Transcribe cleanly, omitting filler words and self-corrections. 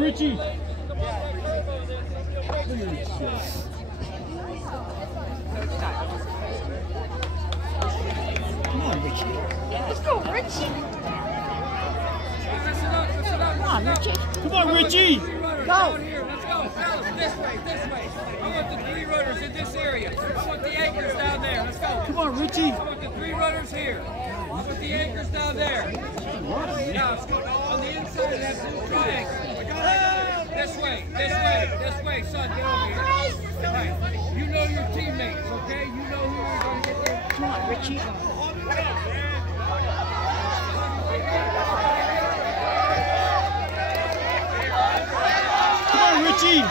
Richie. Come on, Richie. Let's go, Richie. Come on, Richie. Come on, Richie. Go. Let's go. This way, this way. I want the 3 runners in this area. I want the anchors down there. Let's go. Come on, Richie. I want the 3 runners here. I want the anchors down there. Now, let's go on the inside of that blue triangle. This way, this way, son. Get over here. Right. You know your teammates, okay? You know who you're going to get there. Come on, Richie. Come on, Richie.